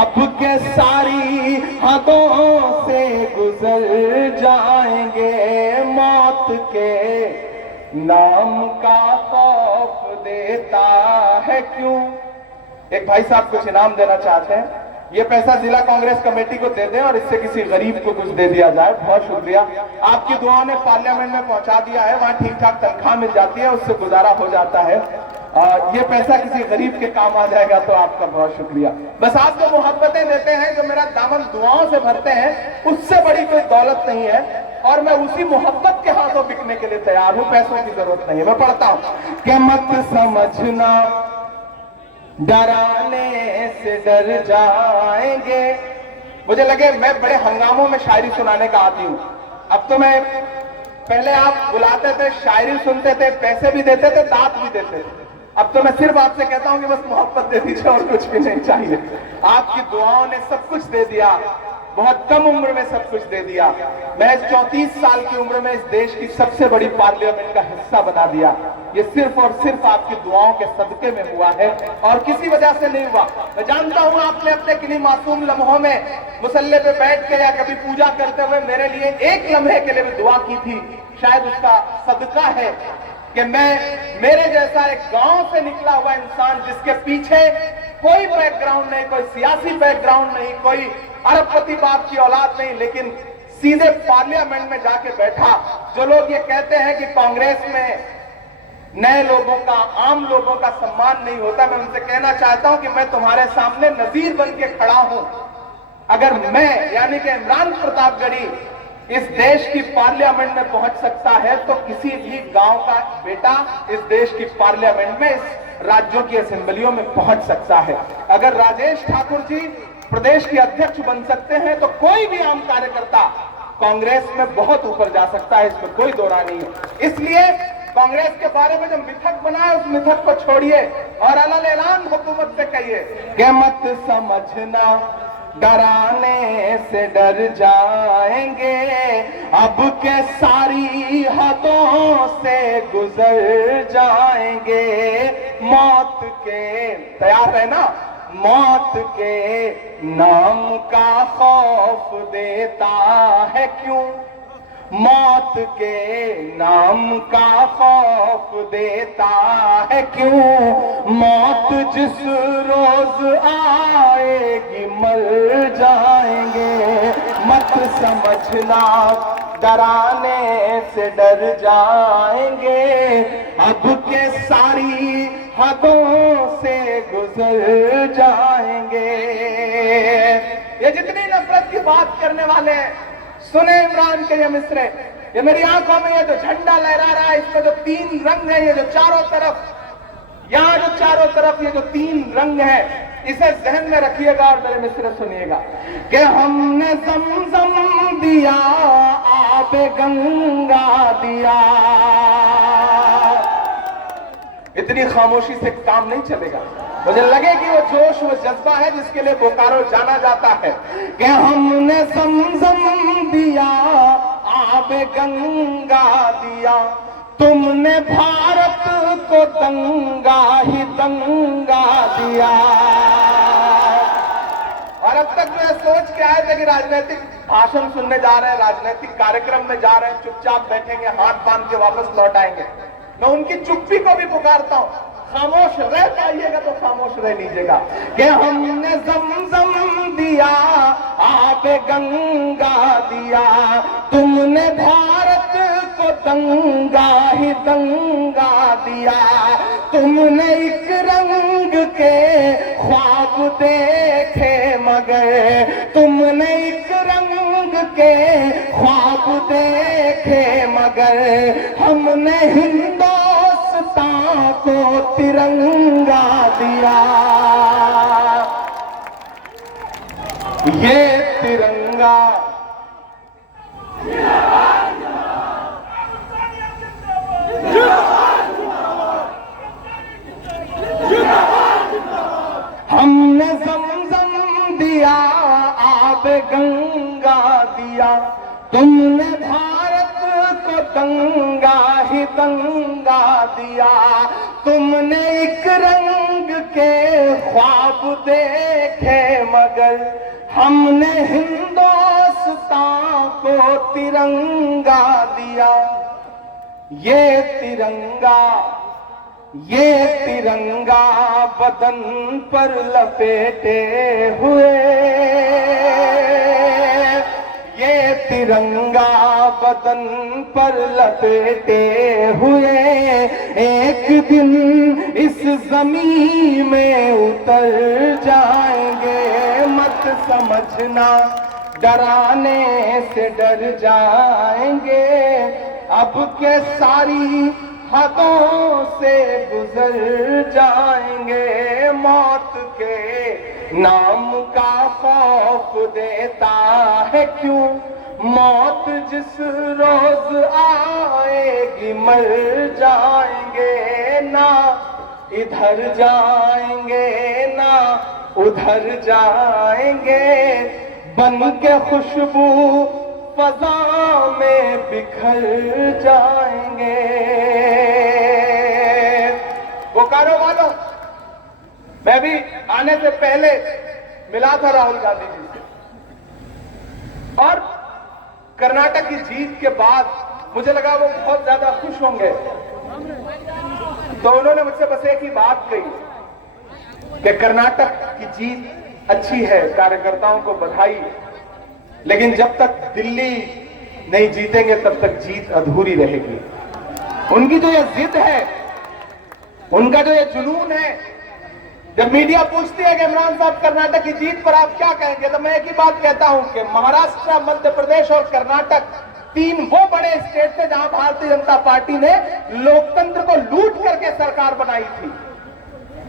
अब के सारी हदों से गुजर जाएंगे, मौत के नाम का खौफ देता है क्यों। एक भाई साहब कुछ इनाम देना चाहते हैं, ये पैसा जिला कांग्रेस कमेटी को दे दें और इससे किसी गरीब को कुछ दे दिया जाए। बहुत शुक्रिया, आपकी दुआओं ने पार्लियामेंट में पहुंचा दिया है, वहां ठीक ठाक तनख्वाह मिल जाती है, उससे गुजारा हो जाता है। ये पैसा किसी गरीब के काम आ जाएगा तो आपका बहुत शुक्रिया। बस आप जो मोहब्बतें देते हैं, जो मेरा दामन दुआओं से भरते हैं, उससे बड़ी कोई दौलत नहीं है और मैं उसी मोहब्बत के हाथों बिकने के लिए तैयार हूं, पैसों की जरूरत नहीं है। मैं पढ़ता हूं कि मत समझना डराने से डर जाएंगे। मुझे लगे मैं बड़े हंगामों में शायरी सुनाने का आदी हूं। अब तो मैं, पहले आप बुलाते थे, शायरी सुनते थे, पैसे भी देते थे, दांत भी देते थे। अब तो मैं सिर्फ आपसे कहता हूं कि बस मोहब्बत दे दीजिए और कुछ भी नहीं चाहिए। आपकी दुआओं ने सब कुछ दे दिया, बहुत कम उम्र में सब कुछ दे दिया। मैं 34 साल की उम्र में इस देश की सबसे बड़ी पार्लियामेंट का हिस्सा बना दिया। ये सिर्फ और सिर्फ आपकी दुआओं के सदके में हुआ है और किसी वजह से नहीं हुआ। मैं जानता हूं आपने अपने किन्हीं मासूम लम्हों में मुसल्ले पे बैठ के या कभी पूजा करते हुए मेरे लिए एक लम्हे के लिए भी दुआ की थी। शायद उसका सदका है कि मेरे जैसा एक गांव से निकला हुआ इंसान, जिसके पीछे कोई बैकग्राउंड नहीं, कोई सियासी बैकग्राउंड नहीं, कोई अरबपति बाप की औलाद नहीं, लेकिन सीधे पार्लियामेंट में जाके बैठा। जो लोग ये कहते हैं कि कांग्रेस में नए लोगों का, आम लोगों का सम्मान नहीं होता, मैं उनसे कहना चाहता हूं कि मैं तुम्हारे सामने नजीर बन के खड़ा हूं। अगर मैं यानी कि इमरान प्रतापगढ़ी इस देश की पार्लियामेंट में पहुंच सकता है तो किसी भी गांव का बेटा इस देश की पार्लियामेंट में, इस राज्यों की असेंबलियों में पहुंच सकता है। अगर राजेश ठाकुर जी प्रदेश के अध्यक्ष बन सकते हैं तो कोई भी आम कार्यकर्ता कांग्रेस में बहुत ऊपर जा सकता है, इसमें कोई दो राय नहीं है। इसलिए कांग्रेस के बारे में जो मिथक बना है, उस मिथक को छोड़िए और अलग ऐलान हुकूमत से कहिए कि मत समझना डराने से डर जाएंगे, अब के सारी हदों से गुजर जाएंगे, मौत के, तैयार है ना, मौत के नाम का खौफ देता है क्यों, मौत के नाम का खौफ देता है क्यों, मौत जिस रोज आएगी मर जाएंगे, मत समझना डराने से डर जाएंगे, अब के सारी हदों से गुजर जाएंगे। ये जितनी नफरत की बात करने वाले हैं, सुने इमरान के ये मिसरे, ये मेरी आंखों में ये जो झंडा लहरा रहा है, इसमें जो 3 रंग है, ये जो चारों तरफ, यहां जो चारों तरफ ये जो 3 रंग है, इसे जहन में रखिएगा और मेरे मिसरे सुनिएगा कि हमने ज़मज़म दिया, आबे गंगा दिया। इतनी खामोशी से काम नहीं चलेगा। मुझे लगे कि वो जोश, वो जज्बा है जिसके लिए बोकारो जाना जाता है कि हमने ज़मज़म दिया, आबे गंगा दिया, तुमने भारत को दंगा ही दंगा दिया। और अब तक मैं सोच के आए थे कि राजनीतिक भाषण सुनने जा रहे हैं, राजनीतिक कार्यक्रम में जा रहे हैं, चुपचाप बैठेंगे, हाथ बांध के वापस लौट आएंगे। मैं उनकी चुप्पी को भी पुकारता हूं, खामोश रह पाइएगा तो खामोश रह लीजिएगा कि हमने ज़मज़म दिया, आबे गंगा दिया, तुमने भारत को दंगा ही दंगा दिया, तुमने एक रंग के ख्वाब देखे मगर, तुमने एक रंग के ख्वाब देखे मगर, हमने हिंदुस्तान को तिरंगा दिया, ये तिरंगा हमने ज़मज़म दिया, आबे गंगा दिया, तुमने भारत को दंगा ही दंगा दिया, तुमने एक रंग के ख्वाब देखे मगर हमने हिंदुस्तान को तिरंगा दिया। ये तिरंगा बदन पर लपेटे हुए, ये तिरंगा बदन पर लपेटे हुए एक दिन इस जमीन में उतर जाएंगे। मत समझना डराने से डर जाएंगे, अब के सारी हदों से गुजर जाएंगे। मौत के नाम का खौफ देता है क्यों, मौत जिस रोज आएगी मर जाएंगे। ना इधर जाएंगे ना उधर जाएंगे, बन के खुशबू फजा में बिखर जाएंगे। बोकारो वालों, मैं भी आने से पहले मिला था राहुल गांधी जी से, और कर्नाटक की जीत के बाद मुझे लगा वो बहुत ज्यादा खुश होंगे। तो उन्होंने मुझसे बस एक ही बात कही कि कर्नाटक की जीत अच्छी है, कार्यकर्ताओं को बधाई, लेकिन जब तक दिल्ली नहीं जीतेंगे तब तक जीत अधूरी रहेगी। उनकी जो ये जिद है, उनका जो ये जुनून है, जब मीडिया पूछती है कि इमरान साहब कर्नाटक की जीत पर आप क्या कहेंगे, तो मैं एक ही बात कहता हूं कि महाराष्ट्र, मध्य प्रदेश और कर्नाटक तीन वो बड़े स्टेट थे जहां भारतीय जनता पार्टी ने लोकतंत्र को लूट करके सरकार बनाई थी।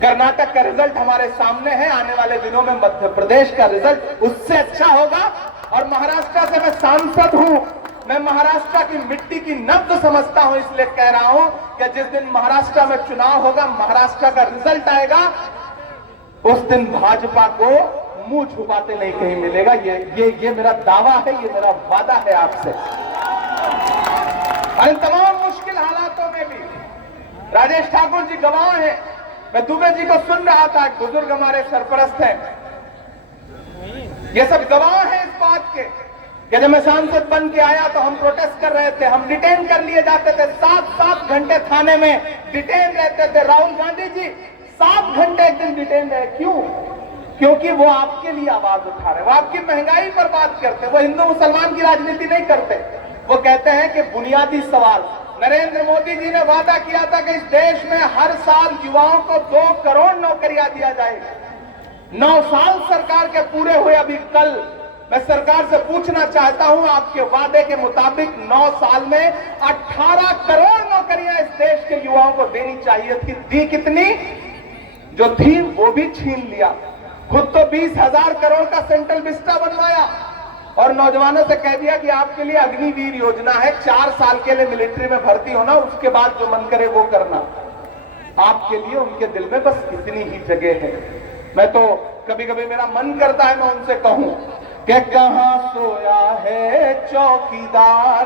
कर्नाटक का रिजल्ट हमारे सामने है, आने वाले दिनों में मध्य प्रदेश का रिजल्ट उससे अच्छा होगा। और महाराष्ट्र से मैं सांसद हूं, मैं महाराष्ट्र की मिट्टी की नब्ज समझता हूं, इसलिए कह रहा हूं कि जिस दिन महाराष्ट्र में चुनाव होगा, महाराष्ट्र का रिजल्ट आएगा, उस दिन भाजपा को मुंह छुपाते नहीं कहीं मिलेगा। ये मेरा दावा है, ये मेरा वादा है आपसे। इन तमाम मुश्किल हालातों में भी राजेश ठाकुर जी गवाह हैं। मैं दुबे जी को सुन रहा था, एक बुजुर्ग हमारे सरपरस्त हैं, ये सब गवाह हैं इस बात के कि जब मैं सांसद बन के आया तो हम प्रोटेस्ट कर रहे थे, हम डिटेन कर लिए जाते थे, 7-7 घंटे थाने में डिटेन रहते थे। राहुल गांधी जी 7 घंटे एक दिन डिटेन रहे, क्यों? क्योंकि वो आपके लिए आवाज उठा रहे, वो आपकी महंगाई पर बात करते, वो हिंदू मुसलमान की राजनीति नहीं करते। वो कहते हैं कि बुनियादी सवाल, नरेंद्र मोदी जी ने वादा किया था कि इस देश में हर साल युवाओं को 2 करोड़ नौकरियां दिया जाएगी। 9 साल सरकार के पूरे हुए, अभी कल मैं सरकार से पूछना चाहता हूं, आपके वादे के मुताबिक 9 साल में 18 करोड़ नौकरियां इस देश के युवाओं को देनी चाहिए थी, दी कितनी? जो थी वो भी छीन लिया। खुद तो 20,000 करोड़ का सेंट्रल विस्टा बनवाया और नौजवानों से कह दिया कि आपके लिए अग्निवीर योजना है, 4 साल के लिए मिलिट्री में भर्ती होना, उसके बाद जो मन करे वो करना। आपके लिए उनके दिल में बस इतनी ही जगह है। मैं तो कभी कभी मेरा मन करता है मैं उनसे कहूं कि कहां सोया है चौकीदार,